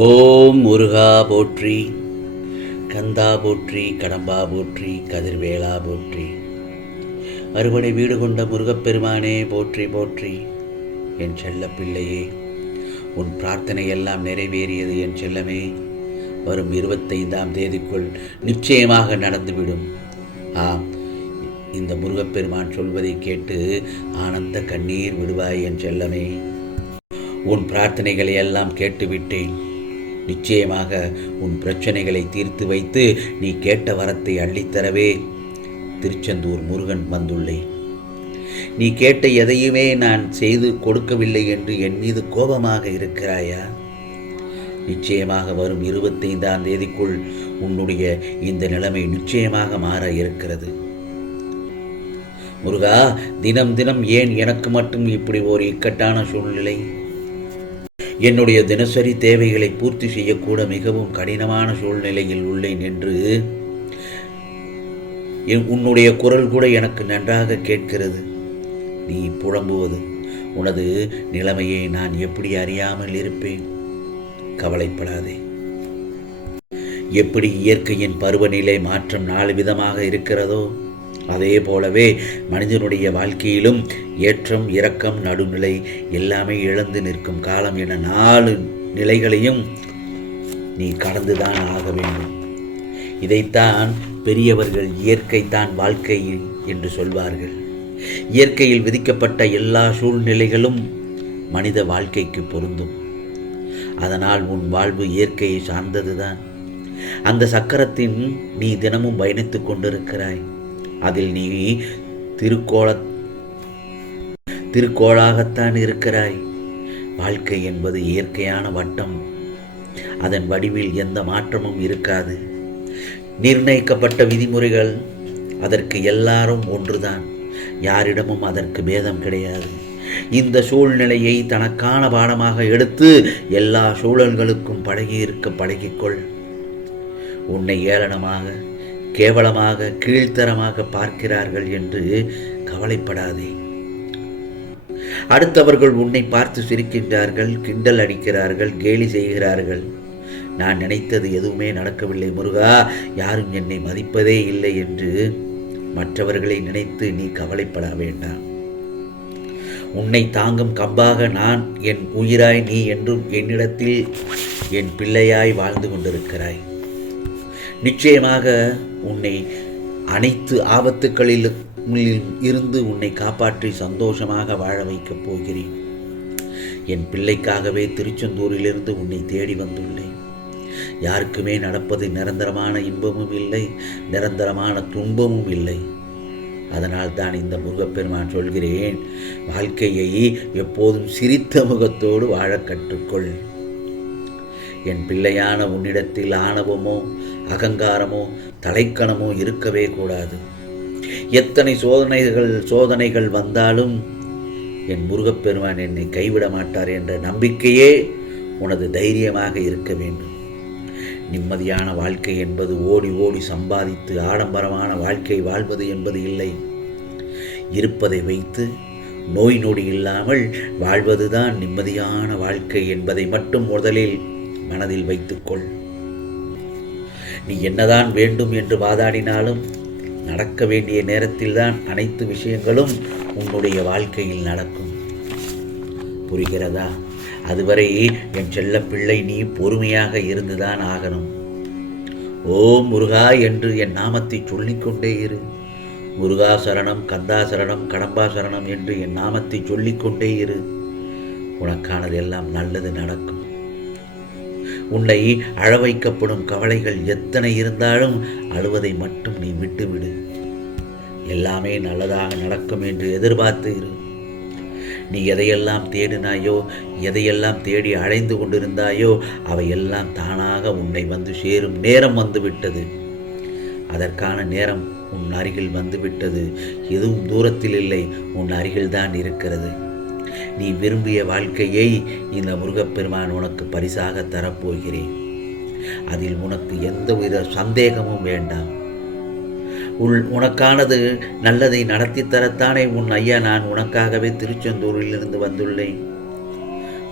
ஓம் முருகா போற்றி, கந்தா போற்றி, கடம்பா போற்றி, கதிர்வேலா போற்றி. அறுபடை வீடு கொண்ட முருகப்பெருமானே போற்றி போற்றி. என் செல்ல பிள்ளையே, உன் பிரார்த்தனை எல்லாம் நிறைவேறியது என் செல்லமே. வரும் 25ஆம் தேதிக்குள் நிச்சயமாக நடந்துவிடும். ஆம், இந்த முருகப்பெருமான் சொல்வதை கேட்டு ஆனந்த கண்ணீர் விடுவாய் என் செல்லமே. உன் பிரார்த்தனைகளை எல்லாம் கேட்டுவிட்டேன். நிச்சயமாக உன் பிரச்சனைகளை தீர்த்து வைத்து நீ கேட்ட வரத்தை அள்ளித்தரவே திருச்செந்தூர் முருகன் வந்துள்ளேன். நீ கேட்ட எதையுமே நான் செய்து கொடுக்கவில்லை என்று என் மீது கோபமாக இருக்கிறாயா? நிச்சயமாக வரும் 25ஆம் தேதிக்குள் உன்னுடைய இந்த நிலைமை நிச்சயமாக மாற இருக்கிறது. முருகா, தினம் தினம் ஏன் எனக்கு மட்டும் இப்படி ஒரு இக்கட்டான சூழ்நிலை? என்னுடைய தினசரி தேவைகளை பூர்த்தி செய்யக்கூட மிகவும் கடினமான சூழ்நிலையில் உள்ளேன் என்று உன்னுடைய குரல் கூட எனக்கு நன்றாக கேட்கிறது. நீ புலம்புவது உனது நிலைமையை நான் எப்படி அறியாமல் இருப்பேன்? கவலைப்படாதே. எப்படி இயற்கையின் பருவநிலை மாற்றம் 4 விதமாக இருக்கிறதோ அதே போலவே மனிதனுடைய வாழ்க்கையிலும் ஏற்றம், இரக்கம், நடுநிலை எல்லாமே இழந்து நிற்கும் காலம் என 4 நிலைகளையும் நீ கடந்துதான் ஆக வேண்டும். இதைத்தான் பெரியவர்கள் இயற்கைத்தான் வாழ்க்கை என்று சொல்வார்கள். இயற்கையில் விதிக்கப்பட்ட எல்லா சூழ்நிலைகளும் மனித வாழ்க்கைக்கு பொருந்தும். அதனால் உன் வாழ்வு இயற்கையை சார்ந்ததுதான். அந்த சக்கரத்தின் நீ தினமும் பயணித்துக் கொண்டிருக்கிறாய். அதில் நீ திருக்கோளாகத்தான் இருக்கிறாய். வாழ்க்கை என்பது இயற்கையான வட்டம். அதன் வடிவில் எந்த மாற்றமும் இருக்காது. நிர்ணயிக்கப்பட்ட விதிமுறைகள். அதற்கு எல்லாரும் ஒன்றுதான். யாரிடமும் அதற்கு பேதம் கிடையாது. இந்த சூழ்நிலையை தனக்கான பாடமாக எடுத்து எல்லா சூழல்களுக்கும் பழகிக்கொள். உன்னை ஏளனமாக, கேவலமாக, கீழ்த்தரமாக பார்க்கிறார்கள் என்று கவலைப்படாதே. அடுத்தவர்கள் உன்னை பார்த்து சிரிக்கின்றார்கள், கிண்டல் அடிக்கிறார்கள், கேலி செய்கிறார்கள். நான் நினைத்தது எதுவுமே நடக்கவில்லை முருகா, யாரும் என்னை மதிப்பதே இல்லை என்று மற்றவர்களை நினைத்து நீ கவலைப்பட வேண்டாம். உன்னை தாங்கும் கம்பாக நான், என் உயிராய் நீ என்றும் என்னிடத்தில் என் பிள்ளையாய் வாழ்ந்து கொண்டிருக்கிறாய். நிச்சயமாக உன்னை அனைத்து ஆபத்துக்களில் இருந்து உன்னை காப்பாற்றி சந்தோஷமாக வாழ வைக்கப் போகிறேன். என் பிள்ளைக்காகவே திருச்செந்தூரிலிருந்து உன்னை தேடி வந்துள்ளேன். யாருக்குமே நடப்பது நிரந்தரமான இன்பமும் இல்லை, நிரந்தரமான துன்பமும் இல்லை. அதனால் தான் இந்த முருகப்பெருமான் சொல்கிறேன், வாழ்க்கையை எப்போதும் சிரித்த முகத்தோடு வாழ கற்றுக்கொள். என் பிள்ளையான உன்னிடத்தில் ஆணவமோ, அகங்காரமோ, தலைக்கணமோ இருக்கவே கூடாது. எத்தனை சோதனைகள் வந்தாலும் என் முருகப்பெருமான் என்னை கைவிட மாட்டார் என்ற நம்பிக்கையே உனது தைரியமாக இருக்க வேண்டும். நிம்மதியான வாழ்க்கை என்பது ஓடி ஓடி சம்பாதித்து ஆடம்பரமான வாழ்க்கை வாழ்வது என்பது இல்லை. இருப்பதை வைத்து நோய் நொடி இல்லாமல் வாழ்வதுதான் நிம்மதியான வாழ்க்கை என்பதை மட்டும் முதலில் மனதில் வைத்துக்கொள். நீ என்னதான் வேண்டும் என்று வாதாடினாலும் நடக்க வேண்டிய நேரத்தில்தான் அனைத்து விஷயங்களும் உன்னுடைய வாழ்க்கையில் நடக்கும். புரிகிறதா? அதுவரை என் செல்ல பிள்ளை நீ பொறுமையாக இருந்துதான் ஆகணும். ஓம் முருகா என்று என் நாமத்தை சொல்லிக்கொண்டே இரு. முருகா சரணம், கந்தா சரணம், கடம்பா சரணம் என்று என் நாமத்தை சொல்லிக்கொண்டே இரு. உனக்கானது எல்லாம் நல்லது நடக்கும். உன்னை அழ வைக்கப்படும் கவலைகள் எத்தனை இருந்தாலும் அழுவதை மட்டும் நீ விட்டுவிடு. எல்லாமே நல்லதாக நடக்கும் என்று எதிர்பார்த்து இரு. நீ எதையெல்லாம் தேடினாயோ, எதையெல்லாம் தேடி அலைந்து கொண்டிருந்தாயோ அவையெல்லாம் தானாக உன்னை வந்து சேரும் நேரம் வந்துவிட்டது. அதற்கான நேரம் உன் அருகில் வந்துவிட்டது. எதுவும் தூரத்தில் இல்லை, உன் அருகில்தான் இருக்கிறது. நீ விரும்பிய வாழ்க்கையை இந்த முருகப்பெருமான் உனக்கு பரிசாக தரப்போகிறேன். அதில் உனக்கு எந்தவித சந்தேகமும் வேண்டாம். உனக்கானது நல்லதை நடத்தி தரத்தானே உன் ஐயா நான் உனக்காகவே திருச்செந்தூரிலிருந்து வந்துள்ளேன்.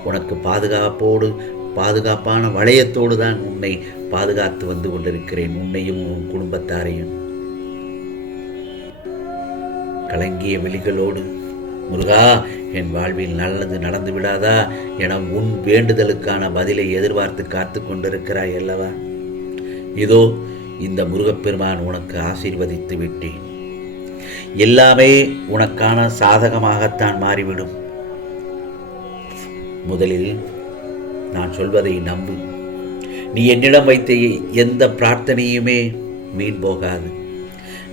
உனக்கு பாதுகாப்போடு பாதுகாப்பான வளையத்தோடு தான் உன்னை பாதுகாத்து வந்து கொண்டிருக்கிறேன், உன்னையும் உன் குடும்பத்தாரையும். கலங்கிய விழிகளோடு, முருகா, என் வாழ்வில் நல்லது நடந்து விடாதா என உன் வேண்டுதலுக்கான பதிலை எதிர்பார்த்து காத்து கொண்டிருக்கிறாய் அல்லவா? இதோ இந்த முருகப்பெருமான் உனக்கு ஆசீர்வதித்து விட்டேன். எல்லாமே உனக்கான சாதகமாகத்தான் மாறிவிடும். முதலில் நான் சொல்வதை நம்பு. நீ என்னிடம் வைத்த எந்த பிரார்த்தனையுமே வீண் போகாது.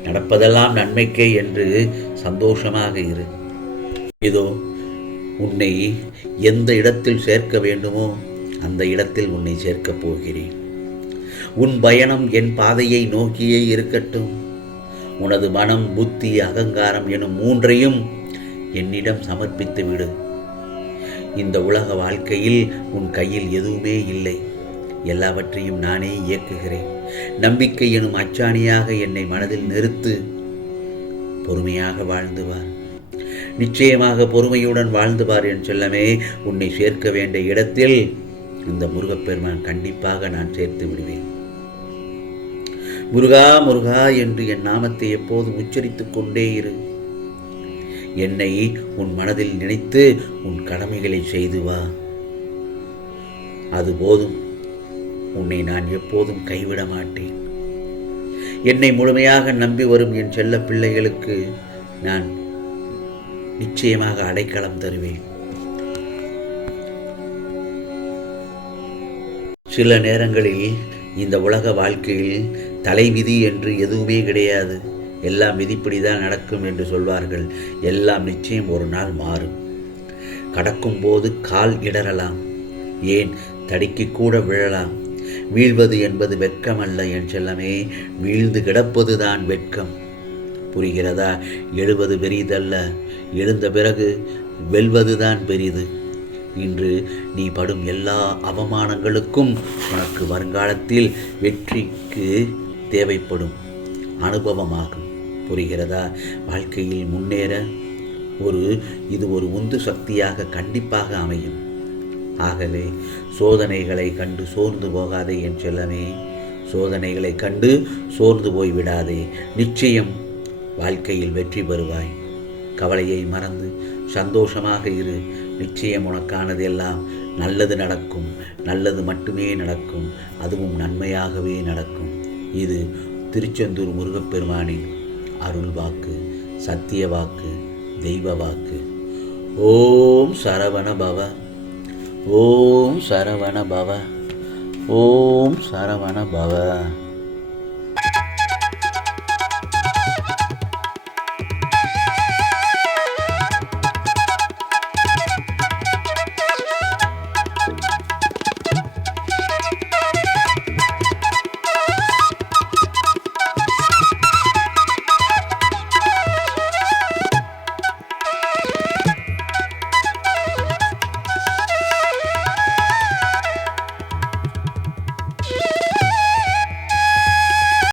நடப்பதெல்லாம் நன்மைக்கே என்று சந்தோஷமாக இரு. இதோ உன்னை எந்த இடத்தில் சேர்க்க வேண்டுமோ அந்த இடத்தில் உன்னை சேர்க்கப் போகிறேன். உன் பயணம் என் பாதையை நோக்கியே இருக்கட்டும். உனது மனம், புத்தி, அகங்காரம் எனும் மூன்றையும் என்னிடம் சமர்ப்பித்து விடு. இந்த உலக வாழ்க்கையில் உன் கையில் எதுவுமே இல்லை. எல்லாவற்றையும் நானே இயக்குகிறேன். நம்பிக்கை எனும் அச்சாணியாக என்னை மனதில் நிறுத்து. பொறுமையாக வாழ்ந்துவார். நிச்சயமாக பொறுமையுடன் வாழ்ந்துவார் என் செல்லமே. உன்னை சேர்க்க வேண்டிய இடத்தில் இந்த முருகப்பெருமான் கண்டிப்பாக நான் சேர்த்து விடுவேன். முருகா முருகா என்று என் நாமத்தை எப்போதும் உச்சரித்துக் கொண்டே இரு. என்னை உன் மனதில் நினைத்து உன் கடமைகளை செய்து வா. அது போதும். உன்னை நான் எப்போதும் கைவிட மாட்டேன். என்னை முழுமையாக நம்பி வரும் என் செல்ல பிள்ளைகளுக்கு நான் நிச்சயமாக அடைக்கலம் தருவேன். சில நேரங்களில் இந்த உலக வாழ்க்கையில் தலைவிதி என்று எதுவுமே கிடையாது. எல்லாம் விதிப்படிதான் நடக்கும் என்று சொல்வார்கள். எல்லாம் நிச்சயம் ஒரு நாள் மாறும். கடக்கும் போது கால் இடறலாம், ஏன் தடுக்கி கூட விழலாம். வீழ்வது என்பது வெட்கம் அல்ல என் செல்லமே, வீழ்ந்து கிடப்பதுதான் வெட்கம். புரிகிறதா? எழுவது பெரிதல்ல, எழுந்த பிறகு வெல்வதுதான் பெரிது. இன்று நீ படும் எல்லா அவமானங்களுக்கும் உனக்கு வருங்காலத்தில் வெற்றிக்கு தேவைப்படும் அனுபவமாகும். புரிகிறதா? வாழ்க்கையில் முன்னேற இது ஒரு உந்து சக்தியாக கண்டிப்பாக அமையும். ஆகவே சோதனைகளை கண்டு சோர்ந்து போகாதே என் செல்லமே. சோதனைகளை கண்டு சோர்ந்து போய்விடாதே. நிச்சயம் வாழ்க்கையில் வெற்றி பெறுவாய். கவலையை மறந்து சந்தோஷமாக இரு. நிச்சயம் உனக்கானது எல்லாம் நல்லது நடக்கும். நல்லது மட்டுமே நடக்கும். அதுவும் நன்மையாகவே நடக்கும். இது திருச்செந்தூர் முருகப்பெருமானின் அருள் வாக்கு, சத்திய வாக்கு, தெய்வ வாக்கு. ஓம் சரவண பவ, ஓம் சரவண பவ, ஓம் சரவண பவ.